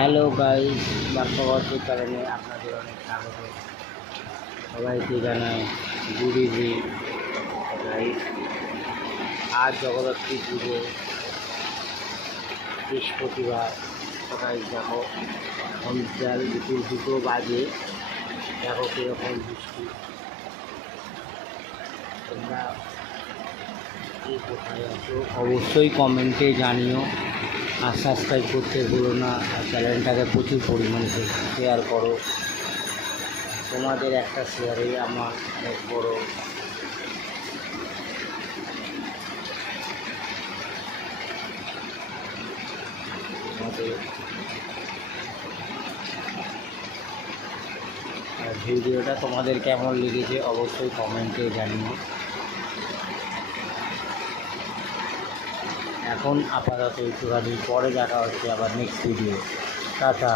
Hello guys, বার্তাবর্তী চ্যানেলে আপনাদের অনেক স্বাগত। সবাইকে জানাই গুড ইভিনিং গাইস। আজ জগদ্ধাত্রী পুজো, বৃহস্পতিবার। সবাই দেখো এখন বিকাল দুপুর 2টো বাজে। দেখো কীরকম বৃষ্টি। তোমরা কে কোথায় আছো অবশ্যই কমেন্টে জানিও। আর সাবস্ক্রাইব করতে ভুলো না, আর চ্যানেলটাকে প্রচুর পরিমাণে শেয়ার করো। তোমাদের একটা শেয়ারে আমার অনেক বড় তোমাদের। আর ভিডিওটা তোমাদের কেমন লেগেছে অবশ্যই কমেন্টে জানিও। এখন আপাতত একটুখানি পরে দেখা হচ্ছে আবার নেক্সট ভিডিও। টাটা।